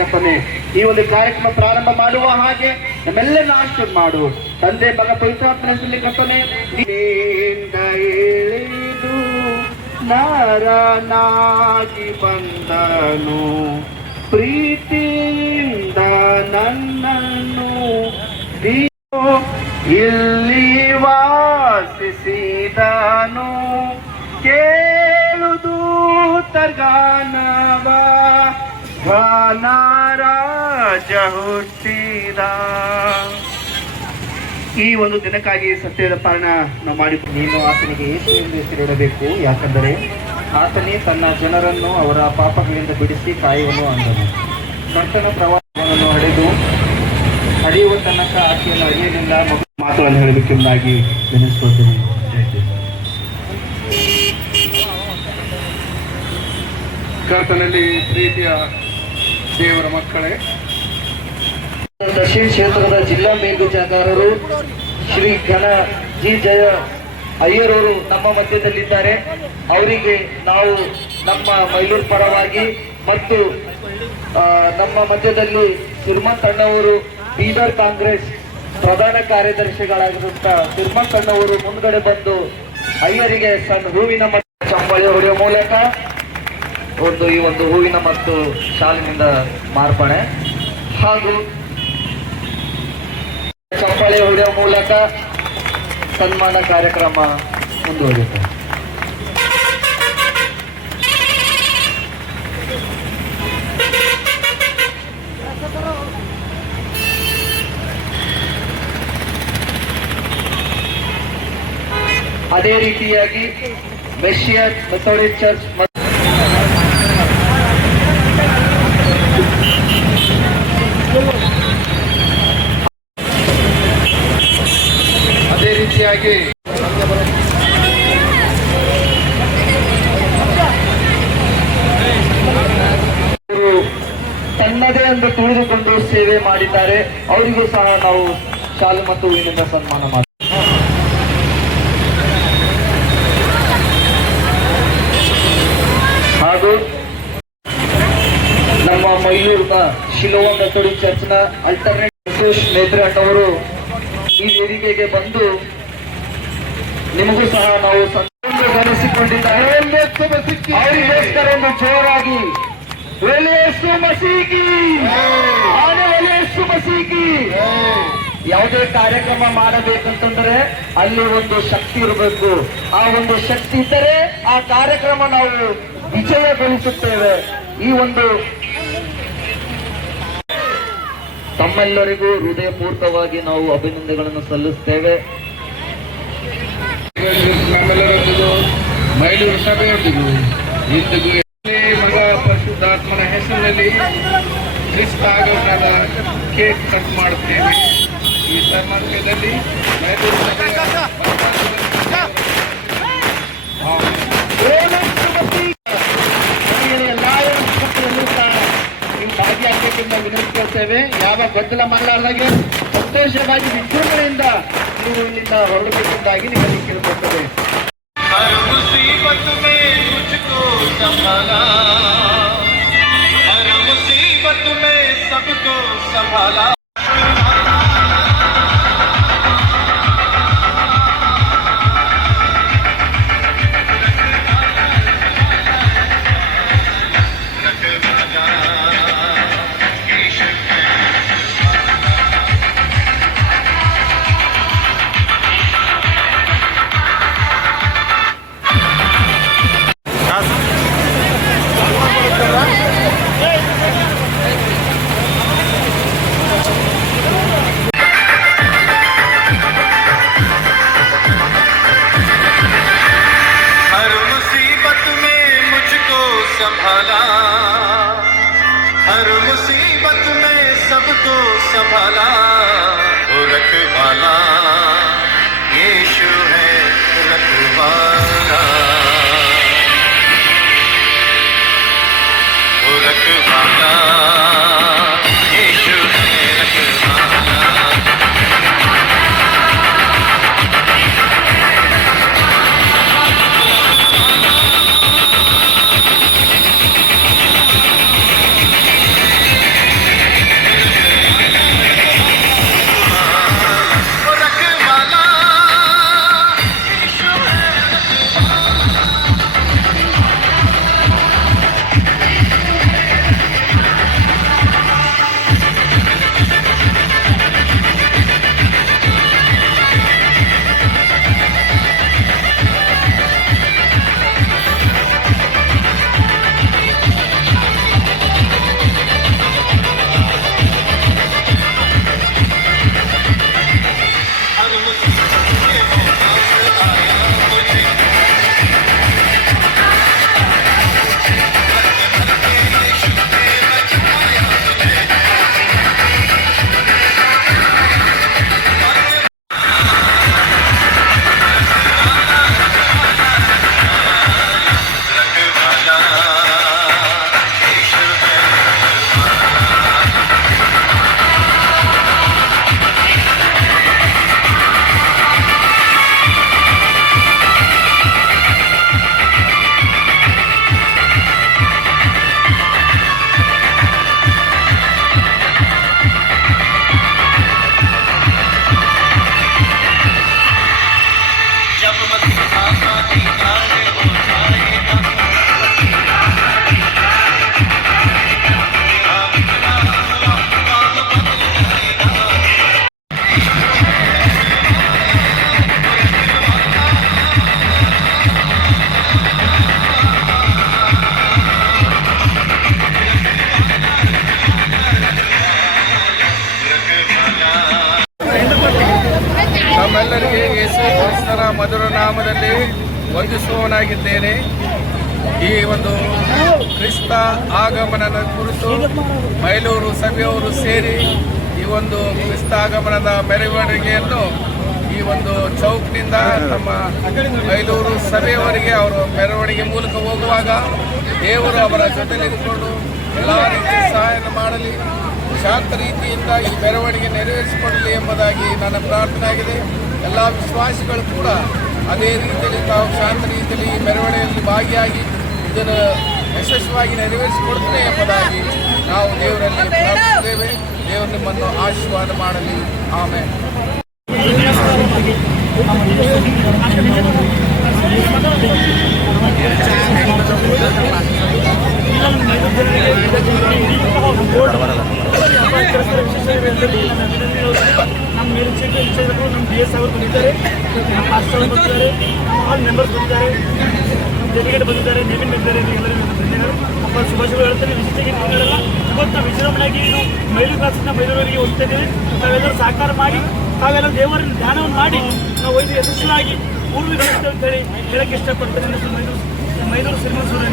ಕಪ್ಪನೆ ಈ ಒಂದು ಕಾರ್ಯಕ್ರಮ ಪ್ರಾರಂಭ ಮಾಡುವ ಹಾಗೆ ನಮ್ಮೆಲ್ಲರನ್ನ ಆಶೀರ್ವಾದ ಮಾಡು ತಂದೆ ಮಗ ಪವಿತ್ರಾತ್ಮನ ಹೆಸರಲ್ಲಿ ಕಪ್ಪನೆ. ಇಳಿದು ನರನಾಗಿ ಬಂದನು ಪ್ರೀತಿಯಿಂದ ನನ್ನನ್ನು ಇಲ್ಲಿ ವಾಸಿಸಿದನು ಕೇಳುದು ತರ್ಗಾನವ ಘನರಾಜ ಹುಟ್ಟಿದ. ಈ ಒಂದು ದಿನಕ್ಕಾಗಿ ಸತ್ಯದ ಪಾಲನ ನಾವು ಮಾಡಿ ನೀನು ಆತನಿಗೆ ಯೇಸು ಎಂದು ಹೆಸರಿಡಬೇಕು, ಯಾಕಂದರೆ ಆತನೇ ತನ್ನ ಜನರನ್ನು ಅವರ ಪಾಪಗಳಿಂದ ಬಿಡಿಸಿ ಕಾಯುವನು ಅಂದನು. ಕರ್ತನ ಪ್ರವಾಸವನ್ನು ಹಡೆಯುವ ತನಕ ಆಕೆಯನ್ನು ಅರಿಯಲಿಲ್ಲ. ಮಾತುಗಳನ್ನು ಹೇಳಬೇಕೆಂಬುದಾಗಿ ವಿನಿಸ್ಕೊಳ್ತೀನಿ. ಕರ್ತನಲ್ಲಿ ಪ್ರೀತಿಯ ದೇವರ ಮಕ್ಕಳೇ, ದಕ್ಷಿಣ ಕ್ಷೇತ್ರದ ಜಿಲ್ಲಾ ಮೇಲ್ವಿಚಾರಕರು ಶ್ರೀ ಘನ ಜಿ ಜಯ ಅಯ್ಯರವರು ನಮ್ಮ ಮಧ್ಯದಲ್ಲಿದ್ದಾರೆ. ಅವರಿಗೆ ನಾವು ನಮ್ಮ ಮೈಲೂರು ಪರವಾಗಿ ಮತ್ತು ನಮ್ಮ ಮಧ್ಯದಲ್ಲಿ ಸಿರ್ಮಂತ್ ಅಣ್ಣವರು ಬೀದರ್ ಕಾಂಗ್ರೆಸ್ ಪ್ರಧಾನ ಕಾರ್ಯದರ್ಶಿಗಳಾಗಿರುತ್ತ ಸಿರ್ಮಂತ್ ಅಣ್ಣವರು ಮುಂದ್ಗಡೆ ಬಂದು ಅಯ್ಯರಿಗೆ ಸಣ್ಣ ಹೂವಿನ ಮತ್ತು ಚಂಬಳಿ ಹೊಡೆಯುವ ಮೂಲಕ ಈ ಒಂದು ಹೂವಿನ ಮತ್ತು ಶಾಲಿನಿಂದ ಮಾರ್ಪಣೆ ಹಾಗೂ ಚಂಬಳಿ ಹೊಡೆಯುವ ಮೂಲಕ ಸನ್ಮಾನ ಕಾರ್ಯಕ್ರಮ ಮುಂದುವರಿಯುತ್ತೆ. ಅದೇ ರೀತಿಯಾಗಿ ಮೆಸ್ಸಿಯಸ್ ಮೆಥೋಡಿಸ್ಟ್ ಚರ್ಚ್ ಅದೇ ರೀತಿಯಾಗಿ ತನ್ನದೇ ಎಂದು ತಿಳಿದುಕೊಂಡು ಸೇವೆ ಮಾಡಿದ್ದಾರೆ. ಅವರಿಗೂ ಸಹ ನಾವು ಶಾಲು ಮತ್ತು ಹೂವಿನಿಂದ ಸನ್ಮಾನ ಮಾಡ್ತೀವಿ. ಹಾಗೂ ನಮ್ಮ ಮೈಲೂರಿನ ಶಿಲೋವ ಮೆಥೋಡಿಸ್ಟ್ ಚರ್ಚ್ನ ಅಲ್ಟರ್ನೇಟ್ ಸಂತೋಷ್ ನೇತ್ರಾಟ್ ಅವರು ಈ ವೇದಿಕೆಗೆ ಬಂದು ನಿಮಗೂ ಸಹ ನಾವು ಗಮನಿಸಿಕೊಂಡಿದ್ದಾರೆ. ಅವರಿಗೋಸ್ಕರ ಒಂದು ಜೋರಾಗಿ ಯಾವುದೇ ಕಾರ್ಯಕ್ರಮ ಮಾಡಬೇಕಂತಂದ್ರೆ ಅಲ್ಲಿ ಒಂದು ಶಕ್ತಿ ಇರಬೇಕು. ಆ ಒಂದು ಶಕ್ತಿ ಇದ್ದರೆ ಆ ಕಾರ್ಯಕ್ರಮ ನಾವು ವಿಜಯಗೊಳಿಸುತ್ತೇವೆ. ಈ ಒಂದು ತಮ್ಮೆಲ್ಲರಿಗೂ ಹೃದಯಪೂರ್ವಕವಾಗಿ ನಾವು ಅಭಿನಂದನೆಗಳನ್ನು ಸಲ್ಲಿಸುತ್ತೇವೆ. ನಮ್ಮೆಲ್ಲರೊಂದಿಗೂ ಮೈಲೂರು ಸಭೆಯೊಂದಿಗೂ ಇಂದಿಗೂ ಮಗ ಪರಿಶುದ್ಧಾತ್ಮನ ಹೆಸರಿನಲ್ಲಿ ಕ್ರಿಸ್ತಾಗಮನದ ಕೇಕ್ ಕಟ್ ಮಾಡುತ್ತೇವೆ. ಈ ಸಂದರ್ಭದಲ್ಲಿ ಮೈಲೂರು ಸಭೆಯ ಭಾಗಿಯಾಗಬೇಕೆಂದು ವಿನಂತಿಸುತ್ತೇವೆ. ಯಾವ ಗೊಂದಲ ಮಾಡಲಾರ್ದಾಗೆ ಸಂತೋಷವಾಗಿ ವಿಜೃಂಭಣೆಯಿಂದ ನೀವು ಇಲ್ಲಿಂದ ಹೊರಡಬೇಕೆಂದಾಗಿ ನಿಮಗೆ ಕೇಳಿಕೊಳ್ಳುತ್ತದೆ. हर मुसीबत में सबको संभाला, वो रखवाला यीशु है रखवाला, वो रखवाला यीशु है रखवाला। ಮಧುರ ನಾಮದಲ್ಲಿ ವಂದಿಸುವವನಾಗಿದ್ದೇನೆ. ಈ ಒಂದು ಕ್ರಿಸ್ತ ಆಗಮನದ ಕುರಿತು ಮೈಲೂರು ಸಭೆಯವರು ಸೇರಿ ಈ ಒಂದು ಕ್ರಿಸ್ತ ಆಗಮನದ ಮೆರವಣಿಗೆಯನ್ನು ಈ ಒಂದು ಚೌಕ್ನಿಂದ ನಮ್ಮ ಮೈಲೂರು ಸಭೆಯವರಿಗೆ ಅವರು ಮೆರವಣಿಗೆ ಮೂಲಕ ಹೋಗುವಾಗ ದೇವರು ಅವರ ಜೊತೆಲಿದ್ದುಕೊಂಡು ಎಲ್ಲ ರೀತಿಯ ಸಹಾಯ ಮಾಡಲಿ, ಶಾಂತ ರೀತಿಯಿಂದ ಈ ಮೆರವಣಿಗೆ ನೆರವೇರಿಸಿಕೊಡಲಿ ಎಂಬುದಾಗಿ ನನ್ನ ಪ್ರಾರ್ಥನೆ ಆಗಿದೆ. ಎಲ್ಲ ವಿಶ್ವಾಸಿಗಳು ಕೂಡ ಅದೇ ರೀತಿಯಲ್ಲಿ ತಾವು ಶಾಂತ ರೀತಿಯಲ್ಲಿ ಈ ಮೆರವಣಿಗೆಯಲ್ಲಿ ಭಾಗಿಯಾಗಿ ಇದನ್ನು ಯಶಸ್ವಿಯಾಗಿ ನೆರವೇರಿಸಿಕೊಡ್ತೇನೆ ಎಂಬುದಾಗಿ ನಾವು ದೇವರಲ್ಲಿ ಪ್ರಾರ್ಥಿಸುತ್ತೇವೆ. ದೇವರು ನಿಮ್ಮನ್ನು ಆಶೀರ್ವಾದ ಮಾಡಲಿ. ಆಮೇಲೆ ನಮ್ಮ ಮೇಲ್ಚೇರಿ ವಿಷಯಗಳು ನಮ್ಮ ಡಿ ಎಸ್ ಅವರು ಬಂದಿದ್ದಾರೆ, ನಮ್ಮ ಪಾಸ್ಟರ್ ಬಂದಿದ್ದಾರೆ, ಆಲ್ ಮೆಂಬರ್ಸ್ ಬಂದಿದ್ದಾರೆ, ನಮ್ಮ ಡೆಲಿಗೇಟ್ ಬಂದಿದ್ದಾರೆ, ನೇಮಿನ್ ಬಂದಿದ್ದಾರೆ. ಎಲ್ಲರೂ ಧನ್ಯವಾದ. ಅಪ್ಪ ಶುಭಾಶಯಗಳು ಹೇಳ್ತೇನೆ. ವಿಶೇಷವಾಗಿ ನೀವೆಲ್ಲ ಇವತ್ತು ವಿಜೃಂಭಣೆಯಾಗಿ ಮೈಲೂರು ಕ್ಲಾಸಿಂದ ಮೈಲೂರಿಗೆ ಹೋಗ್ತಿದ್ದೀವಿ. ತಾವೆಲ್ಲರೂ ಸಹಕಾರ ಮಾಡಿ, ತಾವೆಲ್ಲ ದೇವರ ಧ್ಯಾನವನ್ನು ಮಾಡಿ ನಾವು ಇದು ಯಶಸ್ವಿಯಾಗಿ ಪೂರ್ವಿಗಳಿಸ್ತೇವೆ ಅಂತೇಳಿ ಹೇಳಕ್ಕೆ ಇಷ್ಟಪಡ್ತೇನೆ. ಮೈಲೂರು ಶ್ರೀಮಂತ ಸೂರ್ಯ